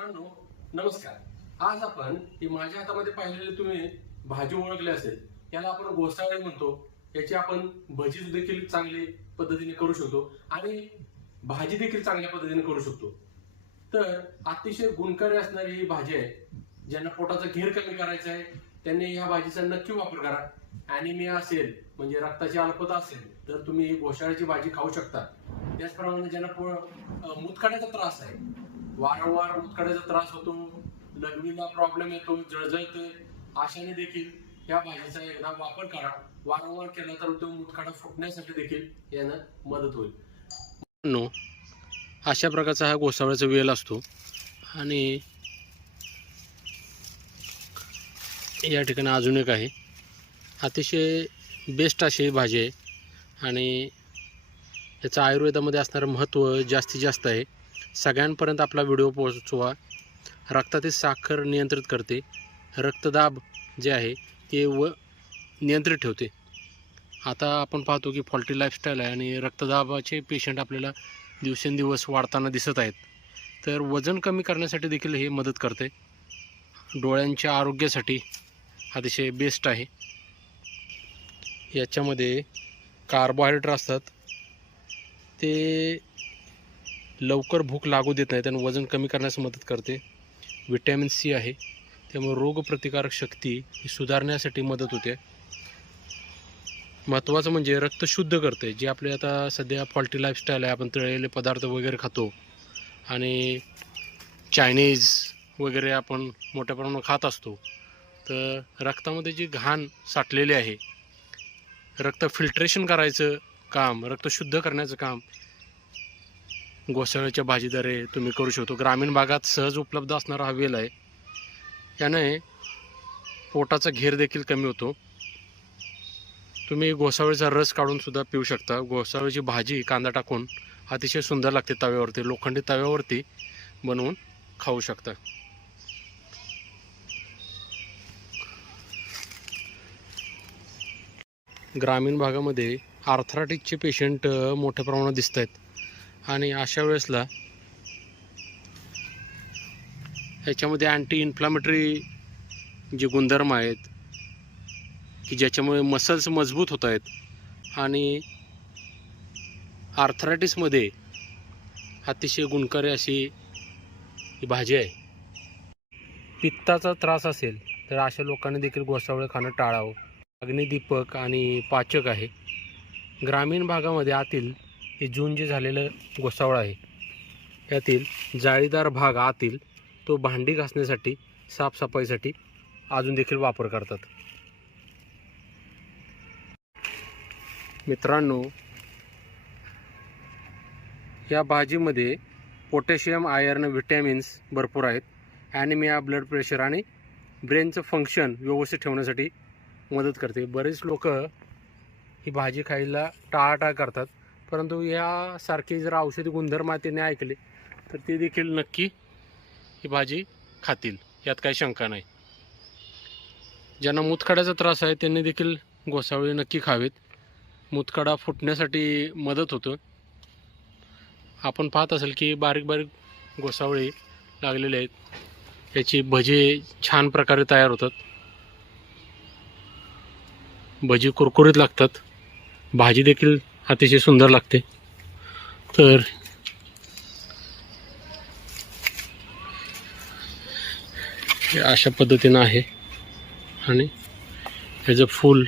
मित्रांनो नमस्कार. आज आपण ही माझ्या हातामध्ये पाहिलेली तुम्ही भाजी ओळखली असेल याला आपण गोसाळे म्हणतो. याची आपण भजी देखील चांगली पद्धतीने करू शकतो आणि भाजी देखील चांगल्या पद्धतीने करू शकतो. तर अतिशय गुणकारी असणारी ही भाजी आहे ज्यांना पोटाचा घेर कमी करायचा आहे त्यांनी ह्या भाजीचा नक्की वापर करा. अॅनिमिया असेल म्हणजे रक्ताची अल्पता असेल तर तुम्ही ही घोसाळ्याची भाजी खाऊ शकता. त्याचप्रमाणे ज्यांना मुतखड्याचा त्रास आहे वारंवार मुतखड्याचा त्रास होतो लघवीला प्रॉब्लेम येतो जळजळते आशाने देखील या भाजीचा एकदा वापर करा. वारंवार केला तर तो मुतखडा फुटण्यासाठी देखील यानं मदत होईल. नो अशा प्रकारचा हा गोसावळ्याचा वेल असतो. आणि या ठिकाणी अजून एक आहे. अतिशय बेस्ट अशी भाजी आहे. आणि याचं आयुर्वेदामध्ये असणारं महत्त्व जास्तीत जास्त आहे. सगळ्यांपर्यंत आपला व्हिडिओ पोहोचवा. रक्तातील साखर नियंत्रित करते. रक्तदाब जे आहे ते व नियंत्रित ठेवते. आता आपण पाहतो की फॉल्टी लाईफस्टाईल आहे आणि रक्तदाबाचे पेशंट आपल्याला दिवसेंदिवस वाढताना दिसत आहेत. तर वजन कमी करण्यासाठी देखील हे मदत करते. डोळ्यांच्या आरोग्यासाठी अतिशय बेस्ट आहे. याच्यामध्ये कार्बोहायड्रेट असतात. ते लवकर भूक लागू देत नाही त्यांना वजन कमी करण्यास मदत करते. विटॅमिन सी आहे. त्यामुळे रोगप्रतिकारक शक्ती ही सुधारण्यासाठी मदत होते. महत्त्वाचं म्हणजे रक्त शुद्ध करते. जे आपले आता सध्या फॉल्टी लाईफस्टाईल आहे. आपण तळलेले पदार्थ वगैरे खातो. आणि चायनीज वगैरे आपण मोठ्या प्रमाणात खात असतो. तर रक्तामध्ये जी घाण साठलेली आहे रक्त फिल्ट्रेशन करायचं काम रक्त शुद्ध करण्याचं काम घोसाळ्याच्या भाजीदारे तुम्ही करू शकतो. ग्रामीण भागात सहज उपलब्ध असणारा हा वेल आहे. याने पोटाचा घेर देखील कमी होतो. तुम्ही घोसावळीचा रस काढून सुद्धा पिऊ शकता. घोसावळीची भाजी कांदा टाकून अतिशय सुंदर लागते तव्यावरती लोखंडी तव्यावरती बनवून खाऊ शकता. ग्रामीण भागामध्ये आर्थराटिकचे पेशंट मोठ्या प्रमाणात दिसत आहेत आणि अशा वेळेसला ह्याच्यामध्ये अँटी इन्फ्लामेटरी जे गुणधर्म आहेत की ज्याच्यामुळे मसल्स मजबूत होत आहेत आणि आर्थरायटिसमध्ये अतिशय गुणकारी अशी ही भाजी आहे. पित्ताचा त्रास असेल तर अशा लोकांनी देखील गोसावळे खाणं टाळावं. अग्निदीपक आणि पाचक आहे. ग्रामीण भागामध्ये आतील हे जून जे झालेलं गोसावळ आहे यातील जाळीदार भाग आतील तो भांडी घासण्यासाठी साफसफाईसाठी अजून देखील वापर करतात. मित्रांनो या भाजीमध्ये पोटॅशियम आयर्न व्हिटॅमिन्स भरपूर आहेत ॲनिमिया ब्लड प्रेशर आणि ब्रेनचं फंक्शन व्यवस्थित ठेवण्यासाठी मदत करते. बरेच लोक ही भाजी खायला टाळाटाळ करतात. परंतु यासारखे जर औषधी गुणधर्म त्यांनी ऐकले तर ते देखील नक्की ही भाजी खातील. यात काही शंका नाही. ज्यांना मुतखड्याचा त्रास आहे त्यांनी देखील गोसावळी नक्की खावेत. मुतखडा फुटण्यासाठी मदत होतं. आपण पाहत असेल की बारीक बारीक गोसावळी लागलेले आहेत. याची भजी छान प्रकारे तयार होतात. भजी कुरकुरीत लागतात. भाजी देखील अतिशय सुंदर लागते. तर हे अशा पद्धतीनं आहे. आणि ह्याचं फूल